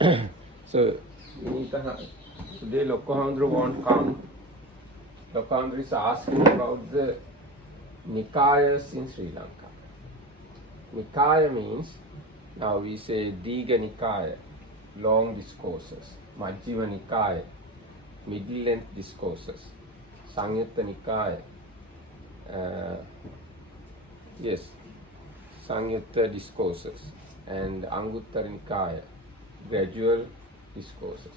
So today Lokohandru won't come. Lokohandru is asking about the Nikayas in Sri Lanka. Nikaya means, now we say Diga Nikaya, long discourses. Majjhima Nikaya, middle length discourses. Samyutta Nikaya, yes, Samyutta discourses. And Anguttara Nikaya, gradual discourses.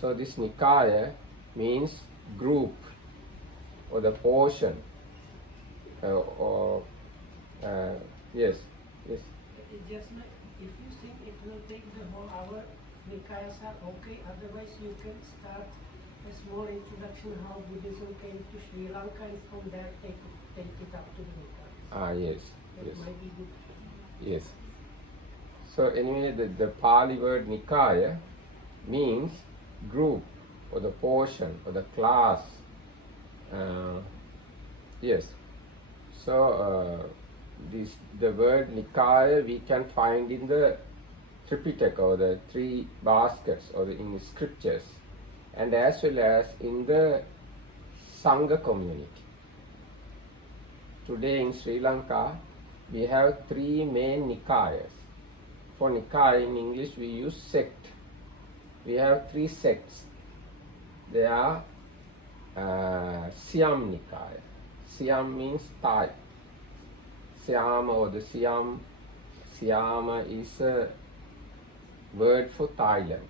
So this Nikaya means group or the portion or yes. It's just like if you think it will take the whole hour, Nikayas are okay. Otherwise, you can start a small introduction how Buddhism came to Sri Lanka, and from there take it up to the Nikayas. Yes. That Yes. might be good. Yes. So anyway, the Pali word Nikaya means group or the portion or the class. Yes. So the word Nikaya we can find in the Tripitaka or the three baskets or in the scriptures, and as well as in the Sangha community. Today in Sri Lanka we have three main Nikayas. For Nikaya in English we use sect. We have three sects. They are Siam Nikaya. Siam means Thai. Siama or the Siam. Siama is a word for Thailand.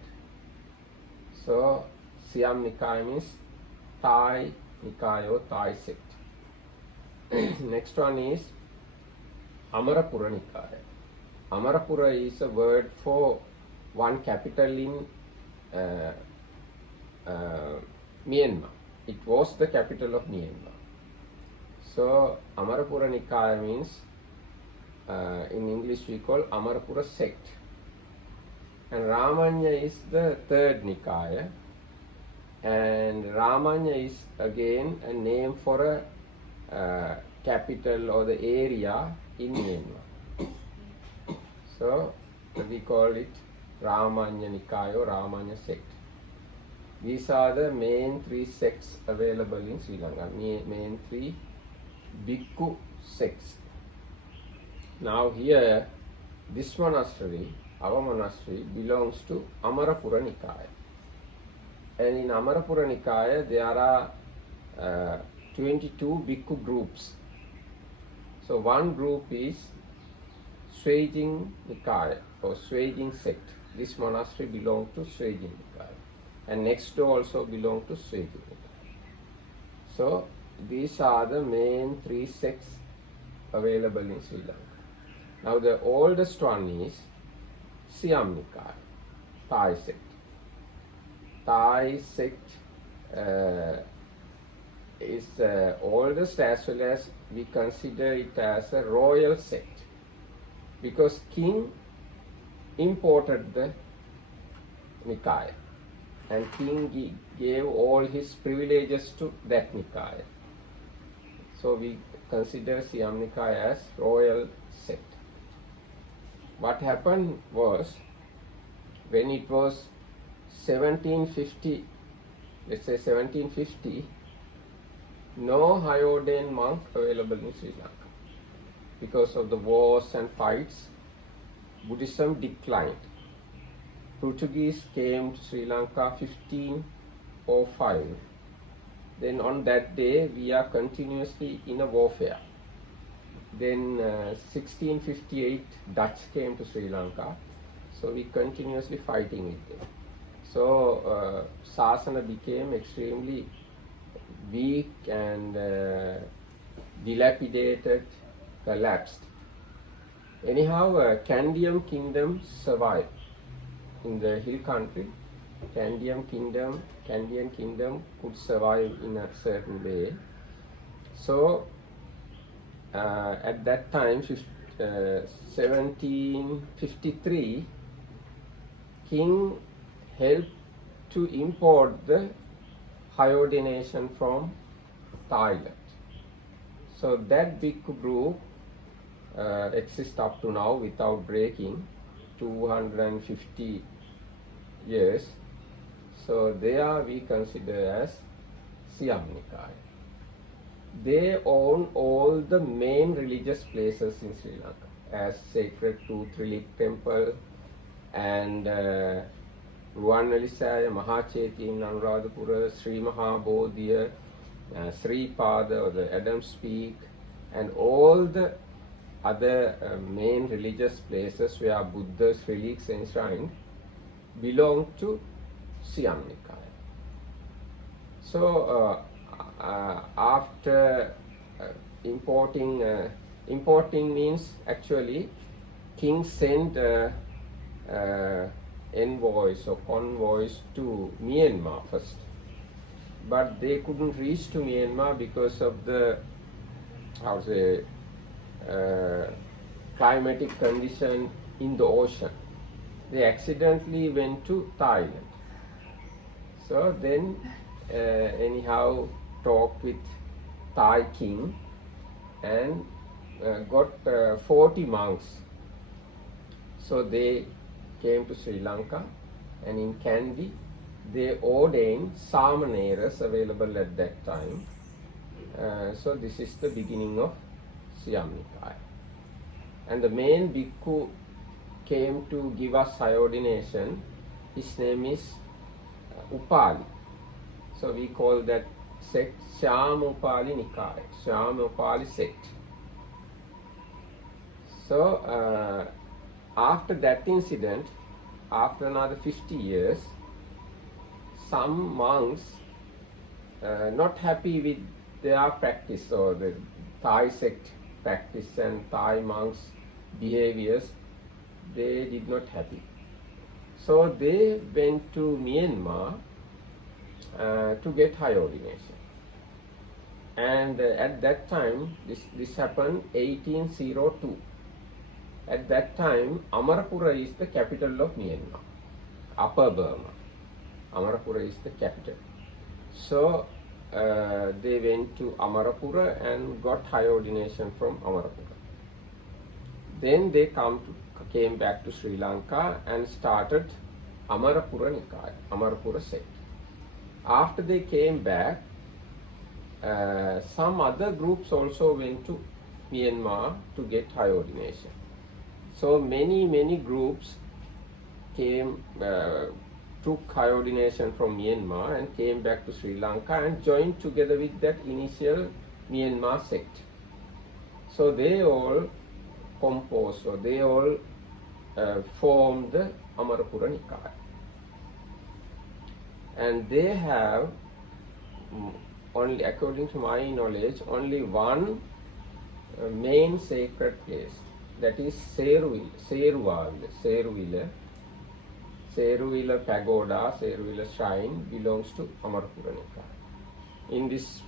So Siam Nikaya means Thai Nikaya or Thai sect. Next one is Amarapura Nikaya. Amarapura is a word for one capital in Myanmar. It was the capital of Myanmar. So Amarapura Nikaya means in English we call Amarapura sect. And Ramanya is the third Nikaya. And Ramanya is again a name for a capital or the area in Myanmar. So we call it Ramanya Nikaya or Ramanya sect. These are the main three sects available in Sri Lanka. Main three Bhikkhu sects. Now here, this monastery, our monastery, belongs to Amarapura Nikaya. And in Amarapura Nikaya, there are 22 Bhikkhu groups. So one group is Swaijing Nikaya or Swaijing sect. This monastery belongs to Swaijing Nikaya. And next door also belong to Swaijing Nikaya. So these are the main three sects available in Sri Lanka. Now the oldest one is Siam Nikaya, Thai sect. Thai sect is the oldest, as well as we consider it as a royal sect, because king imported the Nikaya and king gave all his privileges to that Nikaya. So we consider Siam Nikaya as royal sect. What happened was, when it was 1750, let's say 1750, no high ordained monk available in Sri Lanka. Because of the wars and fights, Buddhism declined. Portuguese came to Sri Lanka 1505. Then on that day we are continuously in a warfare. Then 1658 Dutch came to Sri Lanka, so we continuously fighting with them. So Sasana became extremely weak and dilapidated, collapsed. Anyhow, Kandian kingdom survived in the hill country. Kandian kingdom could survive in a certain way. So at that time, 1753, king helped to import the high ordination from Thailand. So that bhikkhu group exists up to now without breaking. 250 years. So there we consider as Siam Nikaya. They own all the main religious places in Sri Lanka, as sacred Tooth Relic Temple and Ruwanalisaya Mahacheti in Anuradhapura, Sri Mahabodhiya, Sri Pada or the Adam's Peak, and all the other main religious places where Buddha's relics enshrined belong to Siam Nikaya. So after importing means actually king sent envoys or convoys to Myanmar first, but they couldn't reach to Myanmar because of the climatic condition in the ocean. They accidentally went to Thailand. So then anyhow talked with Thai king and got 40 monks. So they came to Sri Lanka, and in Kandy they ordained Samaneras available at that time. So this is the beginning of Siam Nikaya. And the main bhikkhu came to give us high ordination. His name is Upali. So we call that sect Syamupali Nikaya, Syamupali sect. So after that incident, after another 50 years, some monks not happy with their practice or the Thai sect practice and Thai monks' behaviors, they did not happy. So they went to Myanmar to get high ordination. And at that time, this happened 1802. At that time, Amarapura is the capital of Myanmar, Upper Burma. Amarapura is the capital. So they went to Amarapura and got high ordination from Amarapura. Then they came back to Sri Lanka and started Amarapura Nikaya, Amarapura sect. After they came back, some other groups also went to Myanmar to get high ordination. So many groups came, took high ordination from Myanmar and came back to Sri Lanka and joined together with that initial Myanmar sect. So they all composed, or they all formed the Amarapura Nikaya. And they have, only according to my knowledge, only one main sacred place, that is Seruvila Pagoda, Seruvila Shrine belongs to Amarapura Nikaya. In this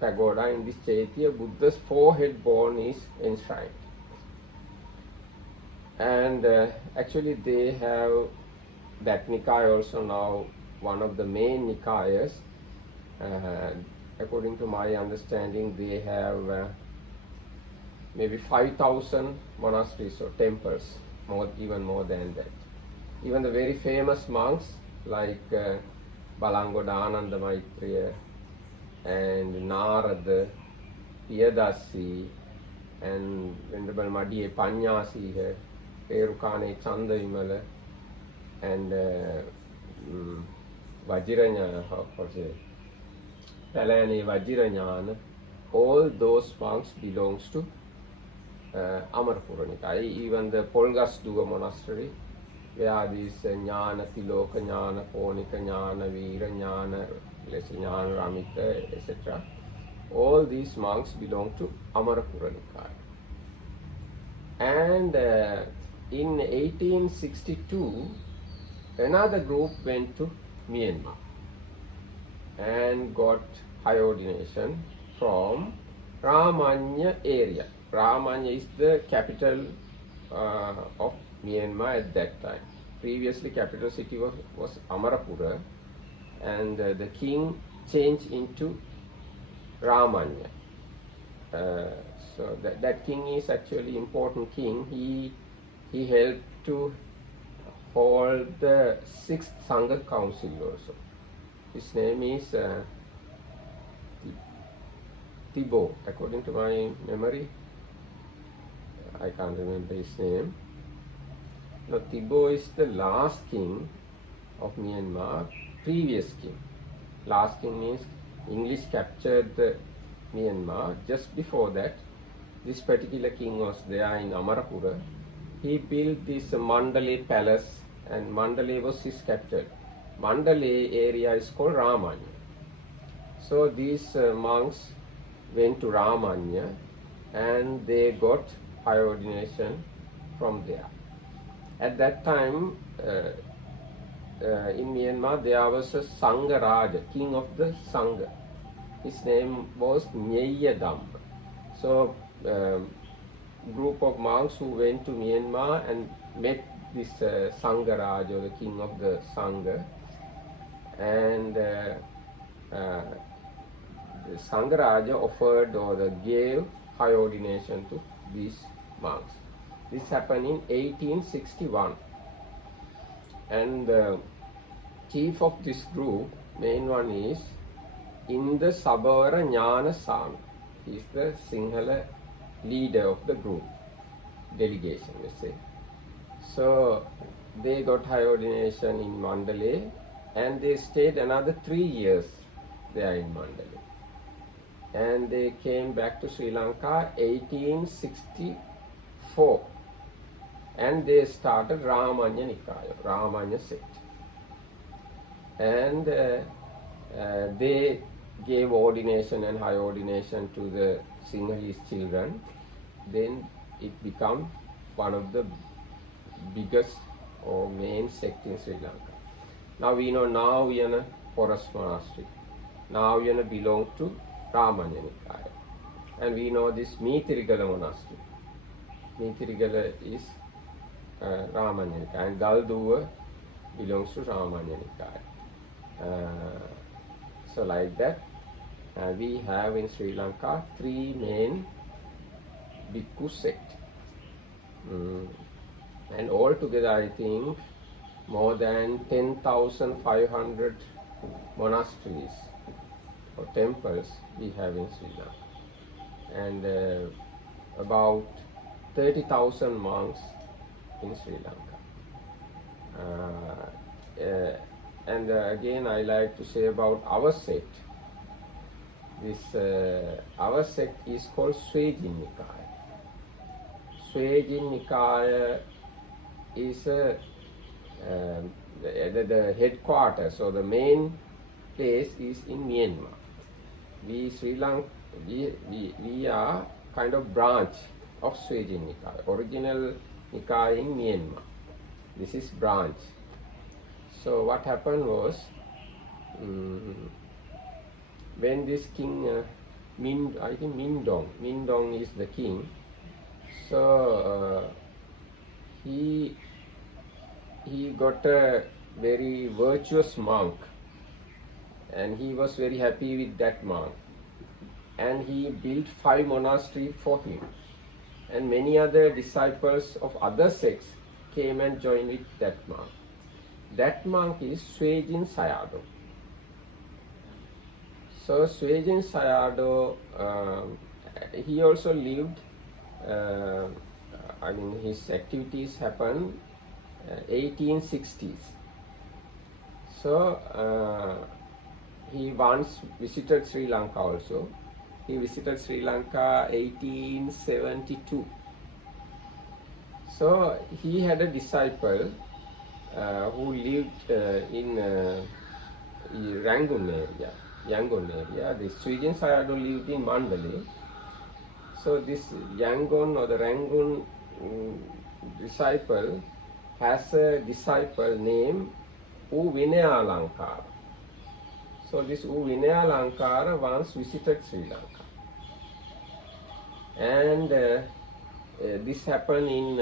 pagoda, in this Chaitya, Buddha's forehead bone is enshrined. And actually they have that Nikaya also now one of the main Nikayas. According to my understanding, they have maybe 5,000 monasteries or temples, even more than that. Even the very famous monks like Balangoda Ananda Maitriya and Narada, Piyadasi, and Venerable Madiye Panyasiha, Perukane Chandavimala, and Vajiranyana, Palani Vajiranyana, all those monks belongs to Amarapura Nikaya. Even the Polgasduga monastery, where these Jnana, Tiloka Jnana, Ponika Jnana, Veera Jnana, Lesa Jnana, Ramita, etc. All these monks belong to Amarapura Nikaya. And in 1862, another group went to Myanmar and got high ordination from Ramanya area. Ramanya is the capital of Myanmar at that time. Previously, capital city was Amarapura, and the king changed into Ramanya. So that king is actually important king. He helped to called the Sixth Sangha Council also. His name is Thibaut, according to my memory. I can't remember his name. Now, Thibaut is the last king of Myanmar, previous king. Last king means English captured the Myanmar. Just before that, this particular king was there in Amarapura. He built this Mandalay palace, and Mandalay was his captured. Mandalay area is called Ramanya. So these monks went to Ramanya and they got higher ordination from there. At that time, in Myanmar, there was a Sangha Raja, king of the Sangha. His name was Nyeyadam. So, group of monks who went to Myanmar and met this Sangha Raja, or the king of the Sangha, and the Sangha Raja offered or gave high ordination to these monks. This happened in 1861, and the chief of this group, main one, is Inda Sabara Jnana Sami. He is the Sinhala leader of the group, delegation, let's say. So they got high ordination in Mandalay, and they stayed another 3 years there in Mandalay. And they came back to Sri Lanka 1864, and they started Ramanya Nikaya, Ramanya sect. And they gave ordination and high ordination to the Sinhalese children. Then it became one of the biggest or main sect in Sri Lanka. Now we know, now we are in a forest monastery. Now we are belong to Ramanya Nikaya. And we know this Meethirigala monastery. Meethirigala is Ramanya Nikaya, and Galduwa belongs to Ramanya Nikaya. So like that, we have in Sri Lanka 3 main Bhikkhu sect. And altogether I think more than 10,500 monasteries or temples we have in Sri Lanka. And about 30,000 monks in Sri Lanka. And again, I like to say about our sect. This our sect is called Swejin Nikaya. Swejin Nikaya is the headquarters, or the main place is in Myanmar. We Sri Lanka, we are kind of branch of Swejin Nikaya. Original Nikaya in Myanmar. This is branch. So what happened was, when this king, I think Mindong is the king. So he got a very virtuous monk, and he was very happy with that monk. And he built 5 monasteries for him. And many other disciples of other sects came and joined with that monk. That monk is Swejin Sayadaw. So Swejin Sayadaw, he also lived, his activities happened 1860s. So he once visited Sri Lanka also. He visited Sri Lanka 1872. So he had a disciple who lived in Yangon area. The Sweden Sayadaw lived in Mandalay. So this Yangon or the Rangoon disciple has a disciple named U Vinayalankara. So this U Vinayalankara once visited Sri Lanka. And this happened in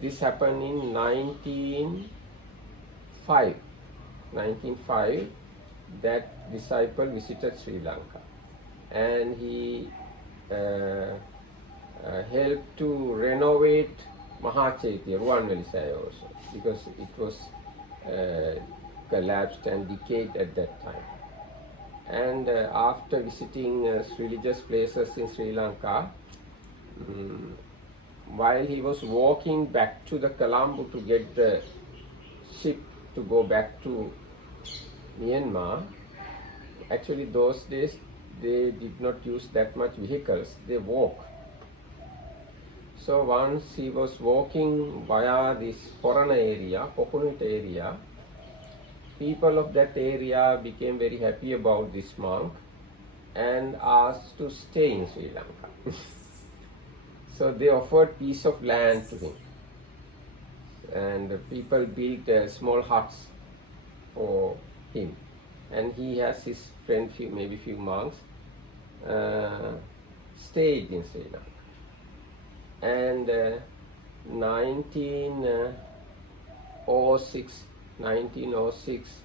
this happened in 1905. 1905, that disciple visited Sri Lanka, and he helped to renovate Mahachaitya, Ruwanveli Saya also, because it was collapsed and decayed at that time. And after visiting religious places in Sri Lanka, while he was walking back to the Colombo to get the ship to go back to Myanmar, actually those days they did not use that much vehicles, they walk. So once he was walking via this foreign area, Pokunut area, people of that area became very happy about this monk and asked to stay in Sri Lanka. So they offered piece of land to him, and people built small huts for him, and he has his friend, maybe few monks, stayed in Sri Lanka. And 1906,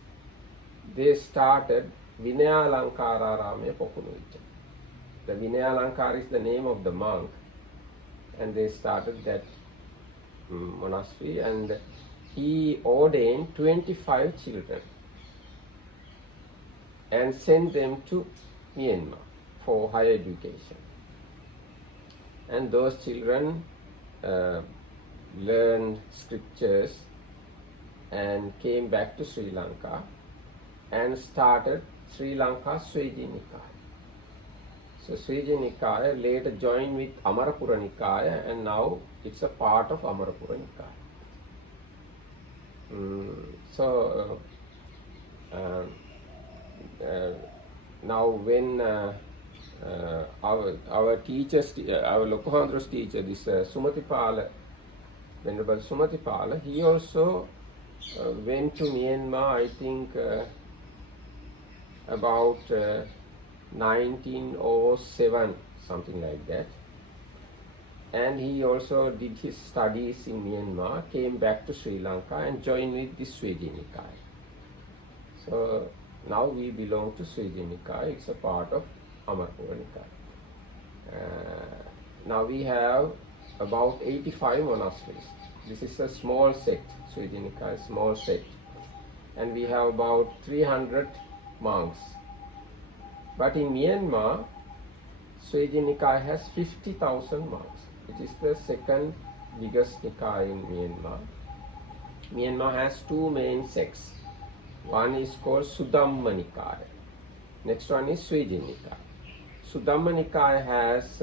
they started Vinayalankara Pokunuita. The Vinayalankara is the name of the monk, and they started that monastery, and he ordained 25 children and sent them to Myanmar for higher education. And those children learned scriptures and came back to Sri Lanka and started Sri Lanka Sweji Nikaya. So Sweji Nikaya later joined with Amarapura Nikaya, and now it's a part of Amarapura Nikaya. Now when our teachers, our Lokohandro's teacher, this Sumatipala, Venerable Sumatipala, he also went to Myanmar, I think about 1907, something like that. And he also did his studies in Myanmar, came back to Sri Lanka and joined with the Sweji Nikaya. So now we belong to Sweji Nikaya, it's a part of Amarapura Nikaya. Now we have about 85 monasteries. This is a small sect, Sweji Nikaya, small sect. And we have about 300 monks. But in Myanmar, Sweji Nikaya has 50,000 monks, which is the second biggest Nikaya in Myanmar. Myanmar has two main sects. One is called Sudhamma Nikaya. Next one is Sweji Nikaya. Sudhamma Nikaya has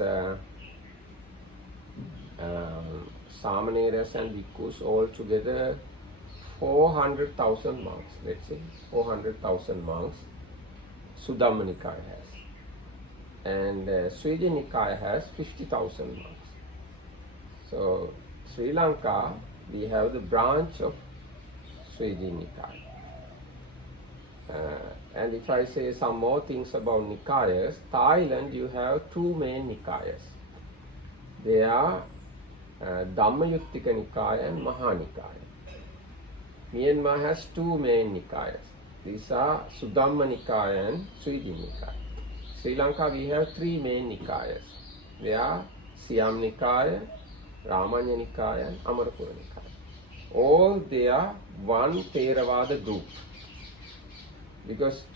Samaneras and Bhikkhus altogether 400,000 monks, let's say 400,000 monks Sudhamma Nikaya has. And Sweji Nikaya has 50,000 monks. So Sri Lanka, we have the branch of Sweji Nikaya. And if I say some more things about Nikayas, Thailand you have two main Nikayas. They are Dhammayuttika Nikaya and Mahanikaya. Myanmar has two main Nikayas. These are Sudhamma Nikaya and Sweji Nikaya. Sri Lanka we have three main Nikayas. They are Siam Nikaya, Ramanya Nikaya and Amarapura Nikaya. All they are one Theravada group, because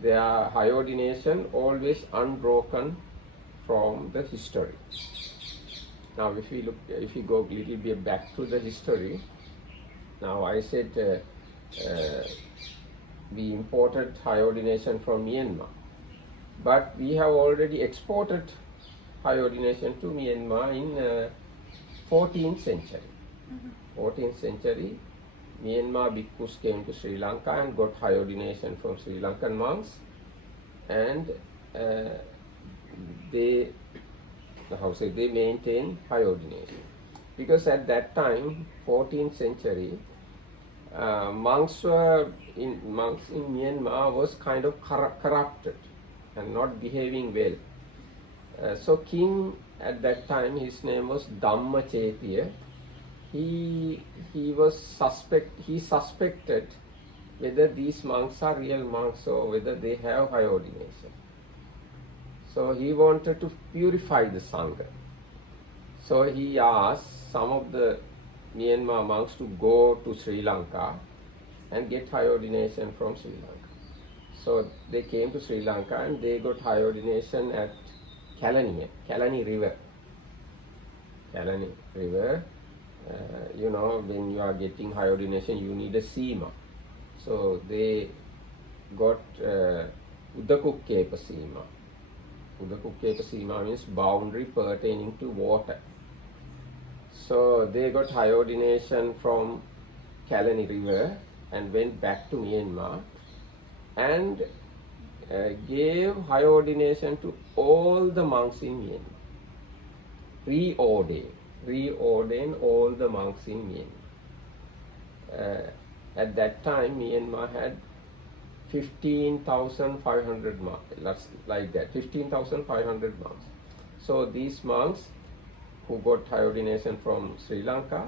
their high ordination always unbroken from the history. Now if we go a little bit back to the history, now I said we imported high ordination from Myanmar, but we have already exported high ordination to Myanmar in 14th century. 14th century, Myanmar bhikkhus came to Sri Lanka and got high ordination from Sri Lankan monks, and they maintain high ordination. Because at that time, 14th century, monks in Myanmar was kind of corrupted and not behaving well. So king at that time, his name was Dhammachettiya. He suspected whether these monks are real monks or whether they have high ordination. So he wanted to purify the Sangha. So he asked some of the Myanmar monks to go to Sri Lanka and get high ordination from Sri Lanka. So they came to Sri Lanka and they got high ordination at Kalani River. Kalani River, when you are getting high ordination, you need a sema. So they got Udakukkepa sema. Udakukkepa sema means boundary pertaining to water. So they got high ordination from Kalani River and went back to Myanmar and gave high ordination to all the monks in Myanmar. Reordain all the monks in Myanmar. At that time, Myanmar had 15,500 monks, like that, 15,500 monks. So these monks who got high ordination from Sri Lanka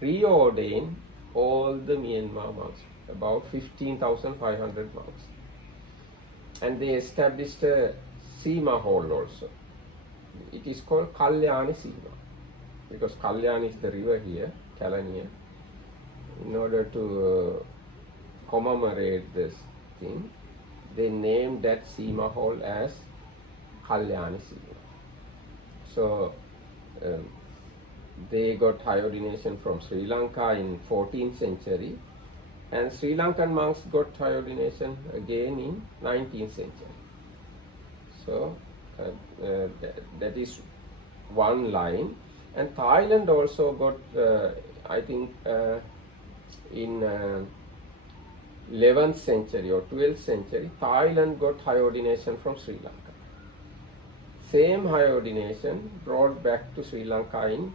reordained all the Myanmar monks, about 15,500 monks. And they established a Sema hall also. It is called Kalyani Sema, because Kalyani is the river here, Kalani. In order to commemorate this thing, they named that Sema hall as Kalyani Sema. So they got high ordination from Sri Lanka in 14th century, and Sri Lankan monks got high ordination again in 19th century. So that is one line. And Thailand also got, I think, in 11th century or 12th century, Thailand got high ordination from Sri Lanka. Same high ordination brought back to Sri Lanka in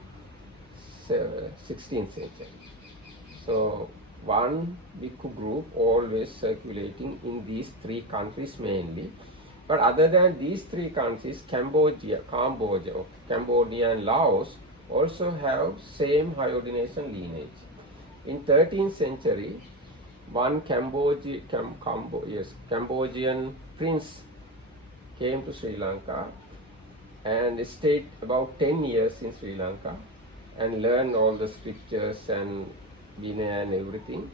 16th century. So one bhikkhu group always circulating in these three countries mainly. But other than these three countries, Cambodia and Laos also have same high ordination lineage. In 13th century, one Cambodian prince came to Sri Lanka and stayed about 10 years in Sri Lanka and learned all the scriptures and Vinaya and everything.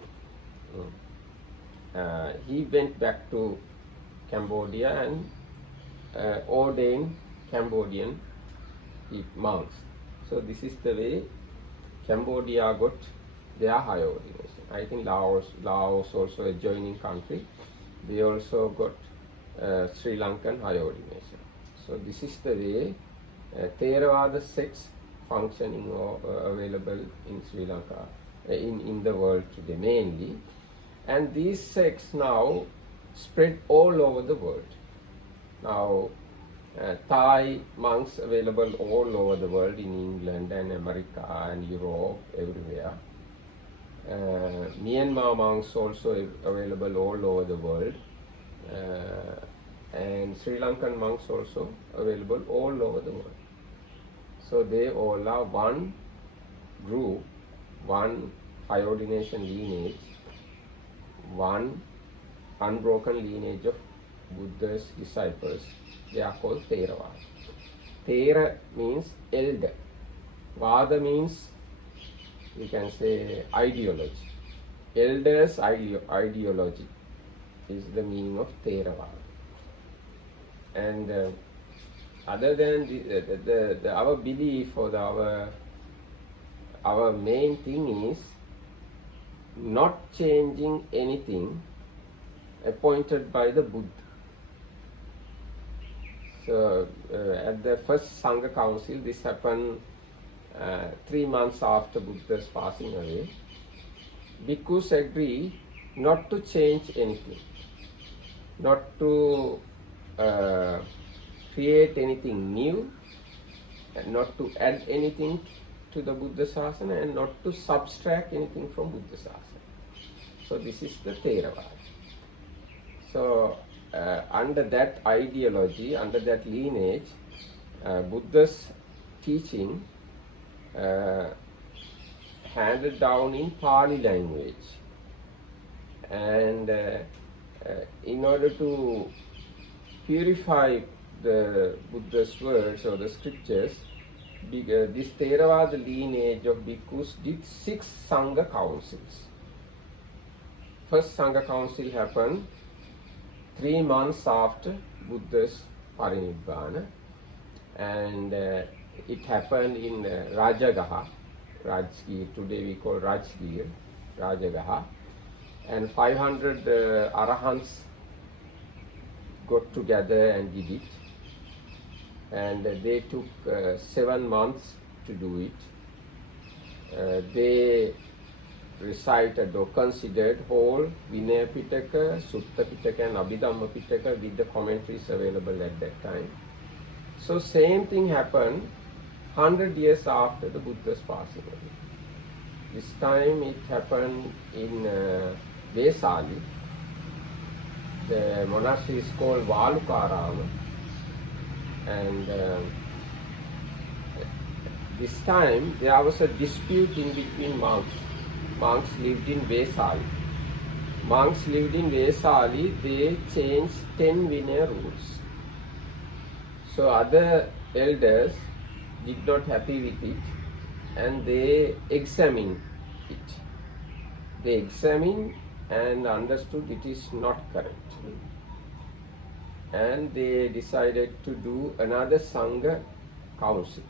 He went back to Cambodia and ordained Cambodian monks. So this is the way Cambodia got their high ordination. I think Laos also a joining country. They also got Sri Lankan high ordination. So this is the way Theravada sects functioning or available in Sri Lanka, in the world today mainly. And these sects now spread all over the world. Now Thai monks available all over the world, in England and America and Europe, everywhere. Myanmar monks also available all over the world. And Sri Lankan monks also available all over the world. So they all are one group, one high ordination lineage, one unbroken lineage of Buddha's disciples. They are called Theravada. Thera means elder. Vada means, we can say, ideology. Elders' ideology is the meaning of Theravada. And other than our belief or our main thing is not changing anything appointed by the Buddha. So at the first Sangha Council, this happened 3 months after Buddha's passing away. Bhikkhus agree not to change anything, not to create anything new, and not to add anything to the Buddha Sasana, and not to subtract anything from Buddha Sasana. So this is the Theravada. So under that ideology, under that lineage, Buddha's teaching handed down in Pali language, and in order to purify the Buddha's words or the scriptures, this Theravada lineage of bhikkhus did 6 Sangha councils. First Sangha council happened 3 months after Buddha's Parinibbana, and it happened in Rajagaha, Rajgir, today we call Rajgir, Rajagaha, and 500 Arahants got together and did it, and they took 7 months to do it. They recited or considered whole Vinaya Pitaka, Sutta Pitaka and Abhidhamma Pitaka with the commentaries available at that time. So same thing happened 100 years after the Buddha's passing away. This time it happened in Vesali. The monastery is called Valukarama, and this time there was a dispute in between monks. Monks lived in Vesali. Monks lived in Vesali, they changed 10 Vinaya rules. So other elders did not happy with it, and they examined it. They examined and understood it is not correct. And they decided to do another Sangha council.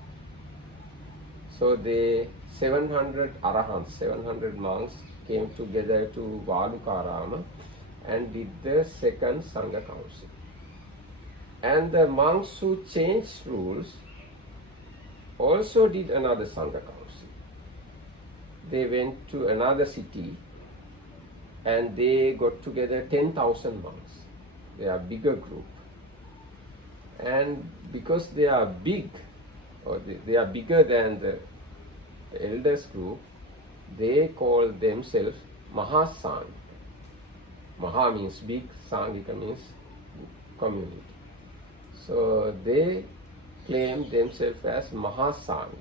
So the 700 Arahants, 700 monks came together to Valukarama and did the second Sangha council. And the monks who changed rules also did another Sangha council. They went to another city and they got together 10,000 monks. They are a bigger group. And because they are big, or they are bigger than the elders group, they call themselves Mahasangha. Maha means big, Sangika means community. So they claim themselves as Mahasangha.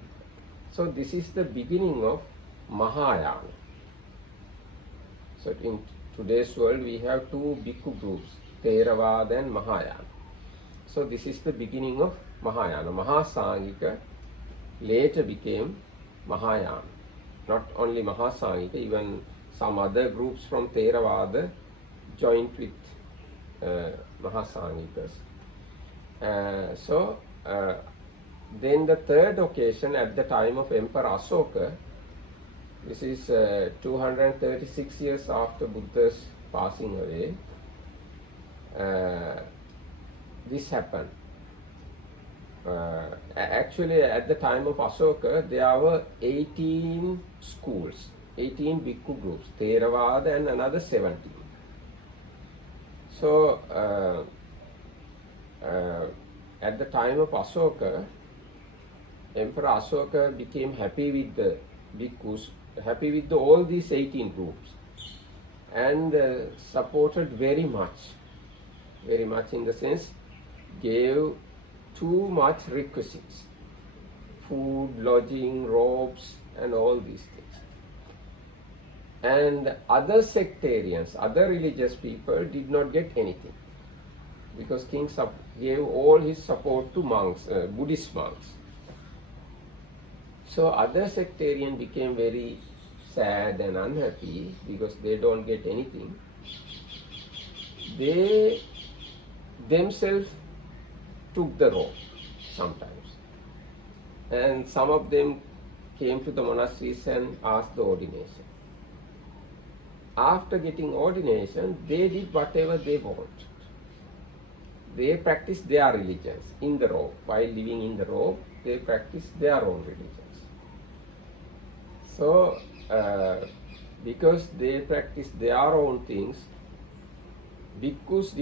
So this is the beginning of Mahayana. So in today's world we have 2 bhikkhu groups, Theravada and Mahayana. So this is the beginning of Mahayana. Mahasangika later became Mahayana. Not only Mahasangika, even some other groups from Theravada joined with Mahasangikas. Then the third occasion at the time of Emperor Asoka, this is 236 years after Buddha's passing away, this happened. Actually, at the time of Asoka, there were 18 schools, 18 bhikkhu groups, Theravada and another 17. So, at the time of Asoka, Emperor Asoka became happy with the bhikkhus, happy with all these 18 groups, and supported very much in the sense, gave too much requisites, food, lodging, robes, and all these things. And other sectarians, other religious people did not get anything, because king gave all his support to monks, Buddhist monks. So other sectarians became very sad and unhappy because they don't get anything. They themselves took the robe sometimes, and some of them came to the monasteries and asked the ordination. After getting ordination, they did whatever they wanted. They practiced their religions in the robe. While living in the robe, they practiced their own religions. So, because they practiced their own things, bhikkhus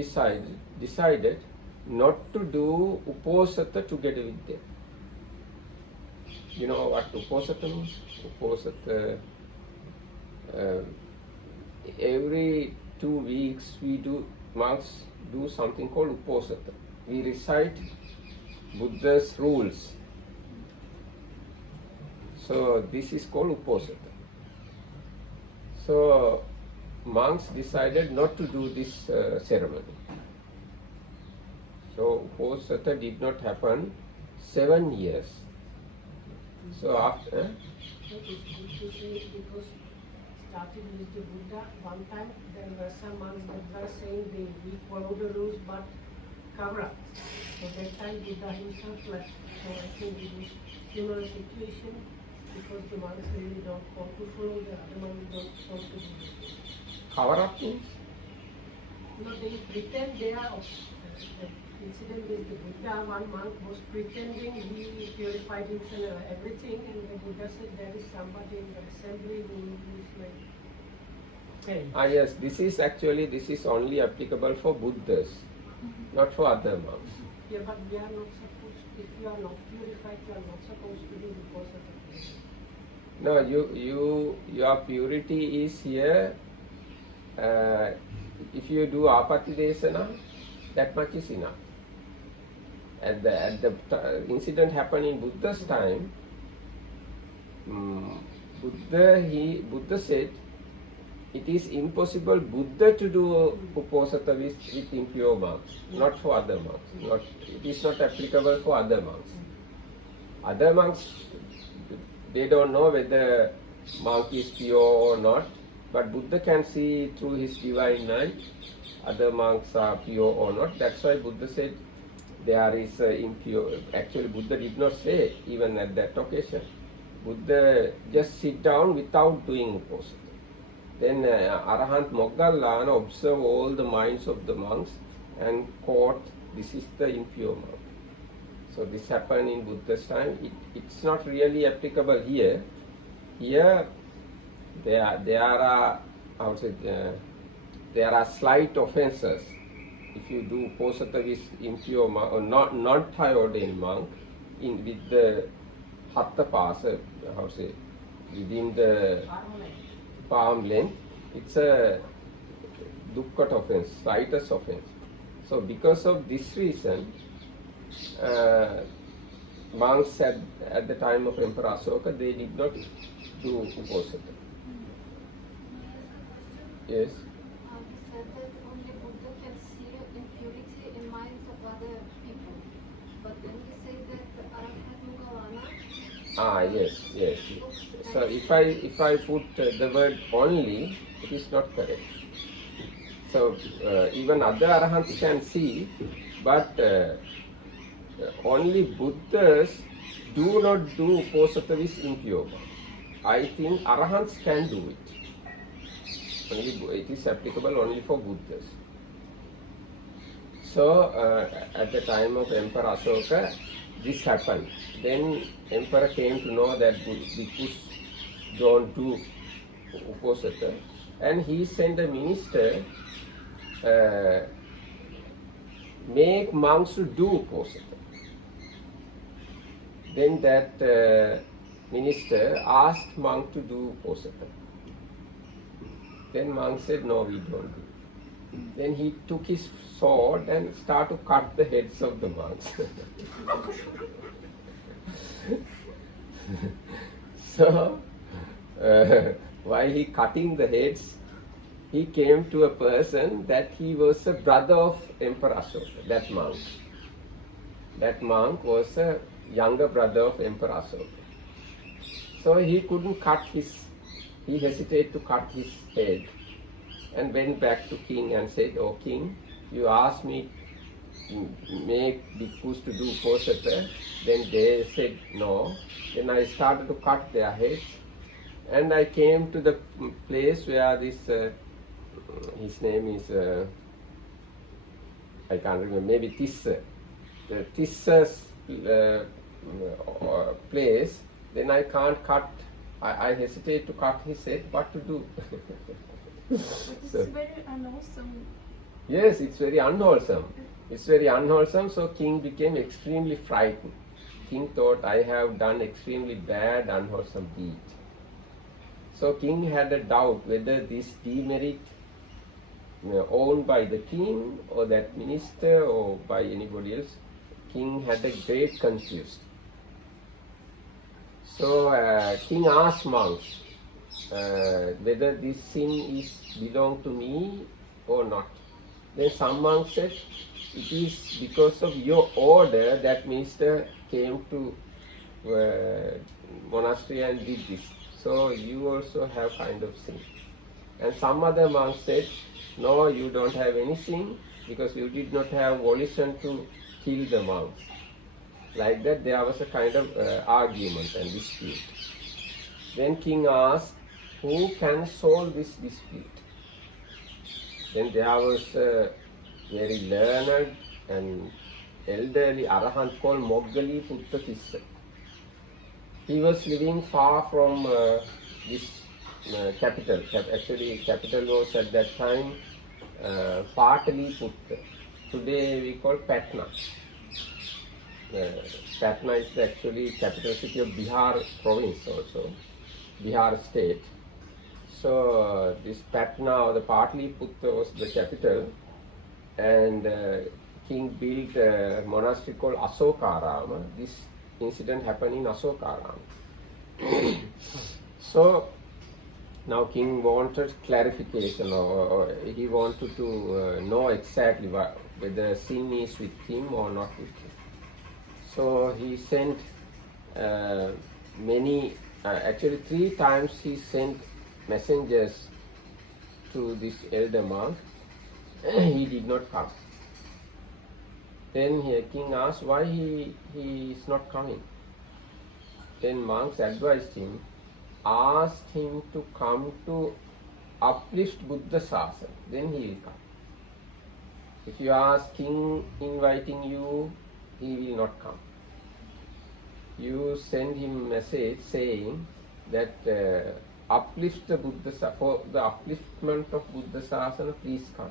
decided not to do uposatha together with them. You know what uposatha means? Uposatha, every 2 weeks monks do something called uposatha. We recite Buddha's rules. So this is called uposatha. So monks decided not to do this ceremony. So uposatha did not happen 7 years. So after, So it's good to say because starting with the Buddha, one time there were some monks that were saying we follow the rules but cover up. So that time Buddha himself left. So I think it was similar situation because the monks really don't want to follow, the other monks don't want to do it. cover up means? No, they pretend they are. The incident with the Buddha, one monk was pretending he purified himself and everything, and the Buddha said there is somebody in the assembly who is like. Okay. Yes, this is only applicable for Buddhas, not for other monks. Yeah, but we are not supposed. If you are not purified, you are not supposed to do because of it. No, your purity is here. If you do apati desana, that much is enough. At the incident happened in Buddha's time, Buddha said it is impossible Buddha to do uposatha with impure monks, not for other monks. It is not applicable for other monks. Other monks, they don't know whether monk is pure or not, but Buddha can see through his divine mind other monks are pure or not. That's why Buddha said there is impure. Actually, Buddha did not say even at that occasion. Buddha just sit down without doing uposatha. Then Arahant Moggallana observed all the minds of the monks and caught this is the impure monk. So this happened in Buddha's time. It's not really applicable here. Here there are there are slight offences. If you do uposatha with impure monk or not ordained monk with the hatta pasa, within the palm length, it's a dukkat offense, slightest offense. So because of this reason, monks at the time of Emperor Asoka, they did not do uposatha. Yes. You said that only Buddha can see impurity in minds of other people. But then you say that Arahant Mugavana. Yes. So if I put the word only, it is not correct. So even other arahants can see, but only Buddhas do not do uposatha with impure monks. I think arahants can do it. It is applicable only for Buddhas. So at the time of Emperor Asoka, this happened. Then Emperor came to know that bhikkhus don't do uposatha, and he sent a minister make monks to do uposatha. Then that minister asked monk to do uposatha. Then monk said, no, we don't do. Then he took his sword and started to cut the heads of the monks. So, while he cutting the heads, he came to a person that he was a brother of Emperor Asoka, that monk. That monk was a younger brother of Emperor Asoka. So he couldn't he hesitated to cut his head and went back to king and said, "Oh king, you asked me to make bhikkhus to do uposatha." Then they said no. Then I started to cut their heads, and I came to the place where this, his name is, I can't remember, maybe Tissa. The Tissa's place. Then I can't cut. I hesitate to cut his head. What to do? It's very unwholesome. Yes, it's very unwholesome. It's very unwholesome. So king became extremely frightened. King thought, I have done extremely bad, unwholesome deed. So king had a doubt whether this demerit owned by the king or that minister or by anybody else. King had a great confusion. So king asked monks whether this sin belong to me or not. Then some monks said, it is because of your order that minister came to monastery and did this. So you also have kind of sin. And some other monks said, no, you don't have any sin because you did not have volition to kill the monks. Like that, there was a kind of argument and dispute. Then king asked, who can solve this dispute? Then there was a very learned and elderly arahant called Moggali Putthatissa. He was living far from this capital. Actually, capital was at that time Patali-putta. Today we call Patna. Patna is the actually capital city of Bihar province also, Bihar state. So this Patna or the Patali-putta was the capital, and king built a monastery called Asokarama. This incident happened in Asokarama. So now king wanted clarification, or he wanted to know exactly whether sin is with him or not with him. So he sent actually 3 times he sent messengers to this elder monk. He did not come. Then king asked why he is not coming. Then monks advised him, asked him to come to uplift Buddha Sasana, then he will come. If you ask king inviting you, he will not come. You send him message saying that uplift the Buddha, for the upliftment of Buddha Sasana, please come.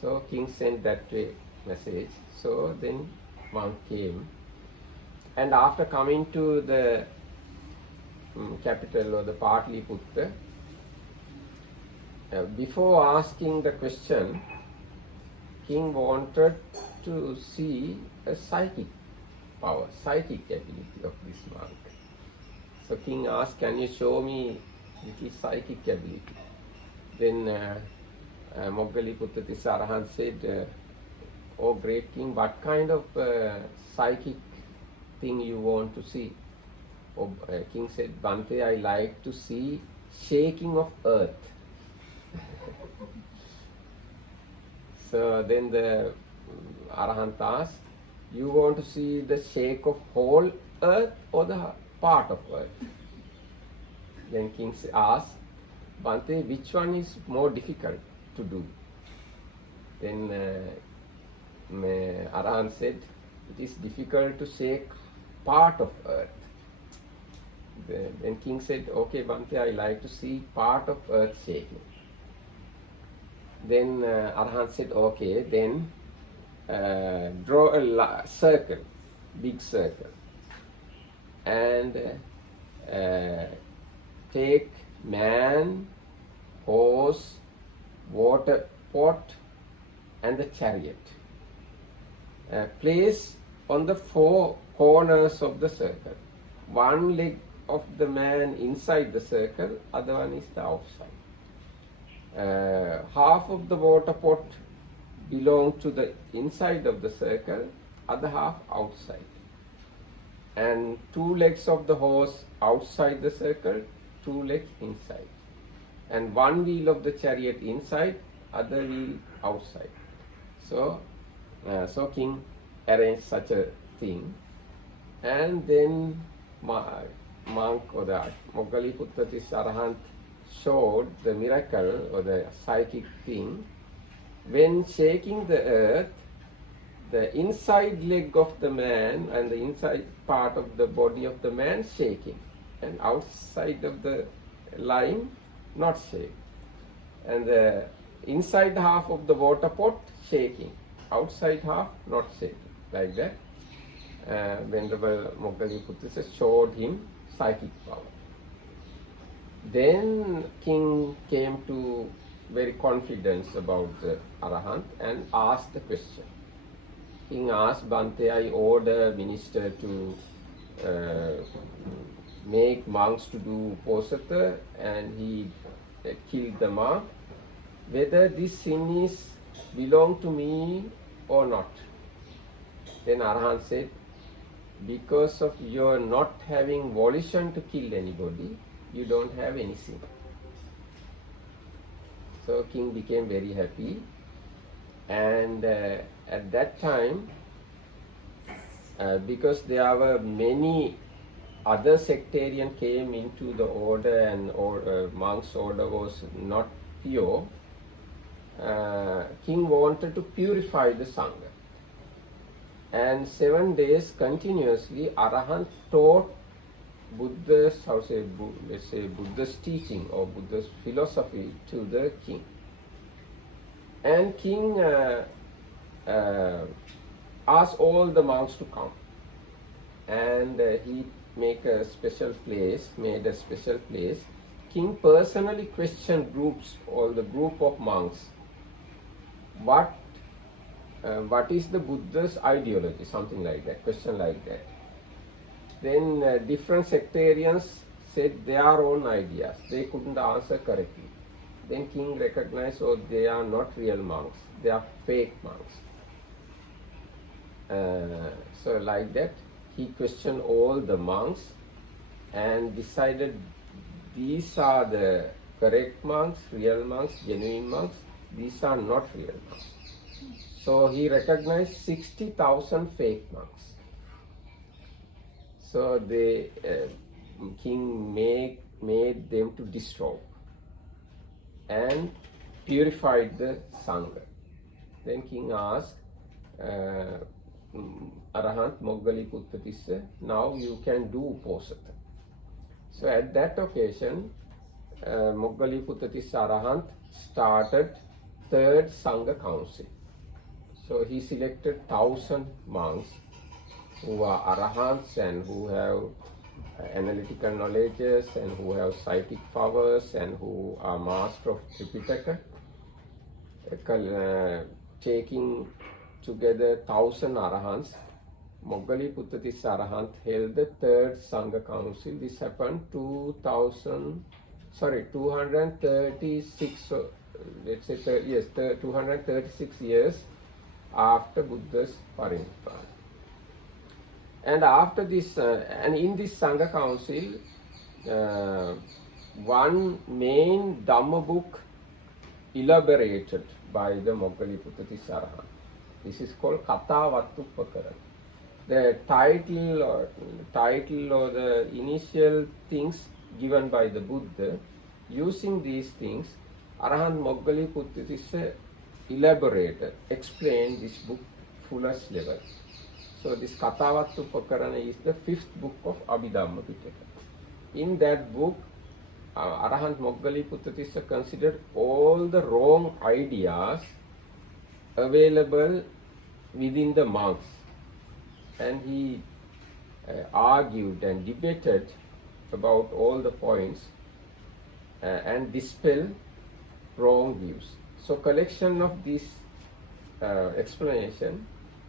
So king sent that way message. So then monk came, and after coming to the capital or the Patali-putta, before asking the question, king wanted to see a psychic power, psychic ability of this monk. So king asked, can you show me little psychic ability? Then Moggali Putthatissa Arahant said, oh great king, what kind of psychic thing you want to see? Oh, king said, Bhante, I like to see shaking of earth. So then the Arahant asked, you want to see the shake of whole earth or the part of earth? Then king asked, Bhante, which one is more difficult to do? Then Arahant said, it is difficult to shake part of earth. Then king said, okay Bhante, I like to see part of earth shaking. Then Arahant said, okay, then draw a circle, big circle, and take man, horse, water pot and the chariot. Place on the 4 corners of the circle. One leg of the man inside the circle, other one is the outside. Half of the water pot belong to the inside of the circle, other half outside. And 2 legs of the horse outside the circle, 2 legs inside. And 1 wheel of the chariot inside, other wheel outside. So king arranged such a thing. And then monk or the Moggali Putthatissa Arahant showed the miracle or the psychic thing. When shaking the earth, the inside leg of the man and the inside part of the body of the man shaking, and outside of the line not shaking, and the inside half of the water pot shaking, outside half not shaking, like that. Venerable Moggali Putthatissa showed him psychic power. Then king came to very confident about the Arahant and asked the question. King asked, Bhante, I order minister to make monks to do posata, and he killed the monk. Whether this sin is belong to me or not? Then Arahant said, because of your not having volition to kill anybody, you don't have any sin. So king became very happy, and at that time, because there were many other sectarian came into the order, and monks' order was not pure, king wanted to purify the Sangha. And 7 days continuously, Arahant taught Buddha's, Buddha's teaching or Buddha's philosophy to the king. And king asked all the monks to come, and he made a special place. King personally questioned all the group of monks. What is the Buddha's ideology? Something like that, question like that. Then different sectarians said their own ideas. They couldn't answer correctly. Then king recognized, oh, they are not real monks. They are fake monks. So like that, he questioned all the monks and decided these are the correct monks, real monks, genuine monks. These are not real monks. So he recognized 60,000 fake monks. So the king made them to disrobe and purified the Sangha. Then king asked Arahant Moggaliputta, now you can do Uposatha. So at that occasion, Moggaliputta Arahant started third Sangha council. So he selected 1,000 monks who are Arahants and who have analytical knowledges and who have psychic powers and who are master of Tripitaka, taking together 1,000 Arahants. Moggaliputta Arahant held the third Sangha council. This happened 236, let's say 236 years after Buddha's Parinirvana. And after this, and in this Sangha council, one main Dhamma book elaborated by the Moggaliputta Arahant. This is called Kathavattupakarana. The title or the initial things given by the Buddha, using these things, Arahant Moggaliputta elaborated, explained this book fullest level. So this Kathavattupakarana is the 5th book of Abhidhamma Pitaka. In that book, Arahant Moggaliputta considered all the wrong ideas available within the monks, and he argued and debated about all the points and dispelled wrong views. So collection of this explanation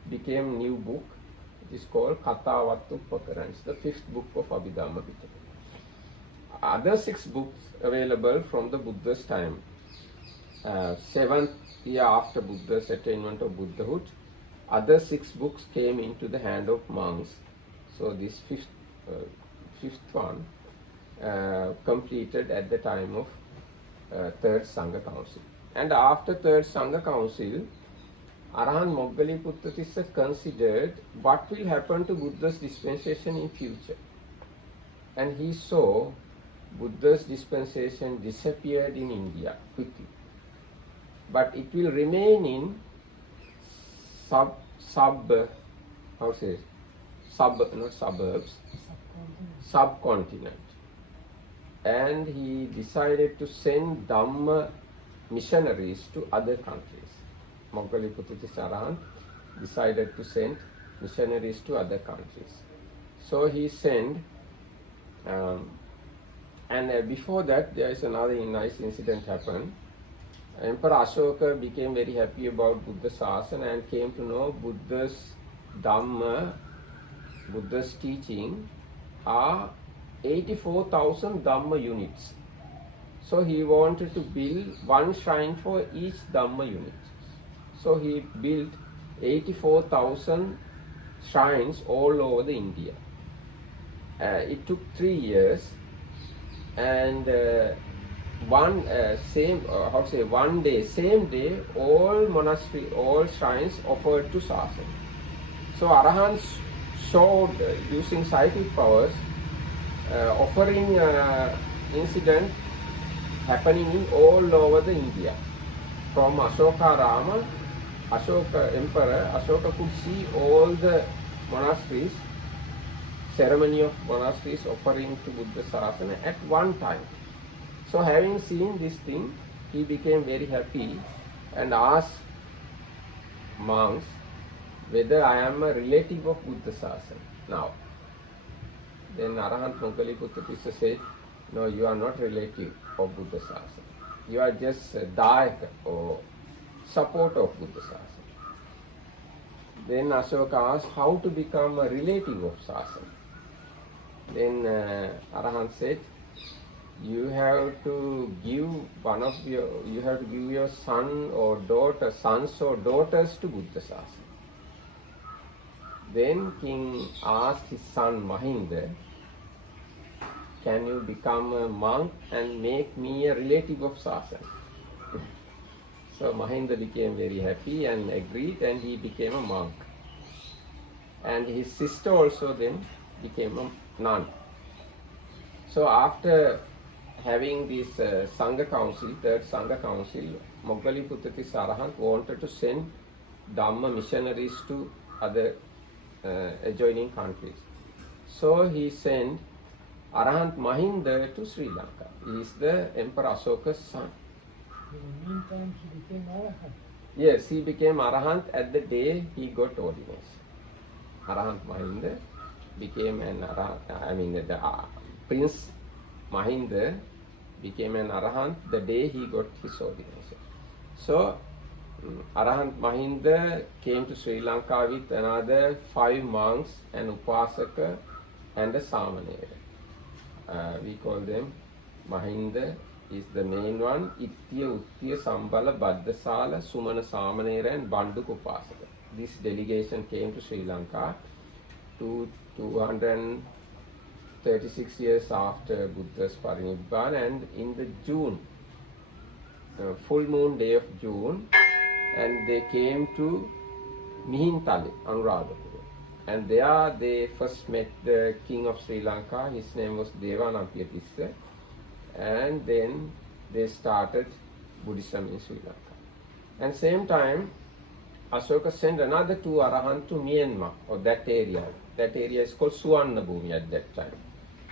became new book. It is called Kathavattupakarana. It's the 5th book of Abhidhamma Pitaka. Other 6 books available from the Buddha's time. 7th year after Buddha's attainment of Buddhahood, other 6 books came into the hand of monks. So this fifth one completed at the time of third Sangha council. And after third Sangha council, Arahant Moggaliputta considered what will happen to Buddha's dispensation in future. And he saw Buddha's dispensation disappeared in India quickly. But it will remain in subcontinent. And he decided to send Dhamma missionaries to other countries. Moggaliputta Arahant decided to send missionaries to other countries. So he sent, and before that there is another nice incident happened. Emperor Ashoka became very happy about Buddha Sasana and came to know Buddha's Dhamma, Buddha's teaching are 84,000 Dhamma units. So he wanted to build one shrine for each Dhamma unit. So he built 84,000 shrines all over the India. It took 3 years, and one day, same day, all monastery, all shrines offered to Sasana. So Arahants showed using psychic powers, offering incident happening in all over the India. From Ashoka Rama, Ashoka Emperor, Ashoka could see all the monasteries, ceremony of monasteries offering to Buddha Sasana at one time. So having seen this thing, he became very happy and asked monks whether I am a relative of Buddha Sasana now. Then Arahant Moggaliputta Tissa said, no, you are not relative of Buddha Sasana. You are just a Dayaka or supporter of Buddha Sasana. Then Ashoka asked how to become a relative of Sasana. Then Arahant said, you have to give your son or daughter, sons or daughters to Buddha Sasana. Then king asked his son Mahinda, can you become a monk and make me a relative of Sasana? So Mahinda became very happy and agreed, and he became a monk. And his sister also then became a nun. So after having this Sangha Council, third Sangha Council, Moggaliputta Tissa Arahant wanted to send Dhamma missionaries to other adjoining countries. So he sent Arahant Mahinda to Sri Lanka. He is the Emperor Ashoka's son. In the meantime, he became Arahant. Yes, he became Arahant at the day he got ordination. Arahant Mahinda became an Arahant, the Prince Mahinda became an Arahant the day he got his ordination. So, Arahant Mahinda came to Sri Lanka with another 5 monks, an Upasaka and a Samanera. We call them Mahinda is the main one, Ittiya, Uttiya, Sambala, Baddasala, Sumana Samanera and Banduk Upasaka. This delegation came to Sri Lanka 236 years after Buddha's Parinibbana, and in the June, full moon day of June, and they came to Mihintale, Anuradhapura. And there they first met the king of Sri Lanka. His name was Devanampiya Tissa. And then they started Buddhism in Sri Lanka. And same time, Ashoka sent another 2 Arahant to Myanmar, or that area. That area is called Suvarnabhumi at that time.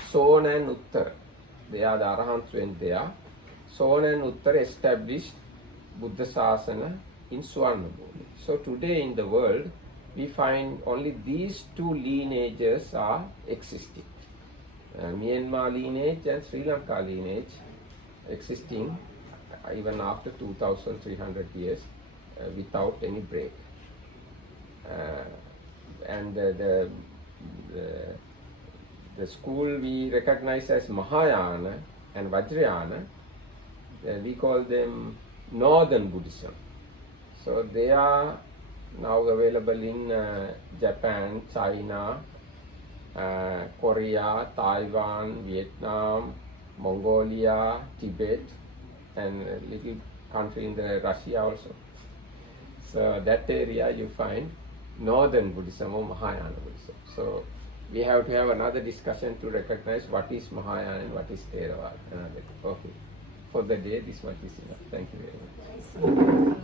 Sona and Uttara, they are the Arahants went there. Sona and Uttara established Buddha Sasana in Suvarnabhumi. So today in the world, we find only these 2 lineages are existing. Myanmar lineage and Sri Lanka lineage existing even after 2,300 years without any break. And the school we recognize as Mahayana and Vajrayana, we call them Northern Buddhism. So they are now available in Japan, China, Korea, Taiwan, Vietnam, Mongolia, Tibet, and a little country in the Russia also. So that area you find Northern Buddhism or Mahayana Buddhism. So we have to have another discussion to recognize what is Mahayana and what is Theravada. Okay. For the day, this much is enough. Thank you very much.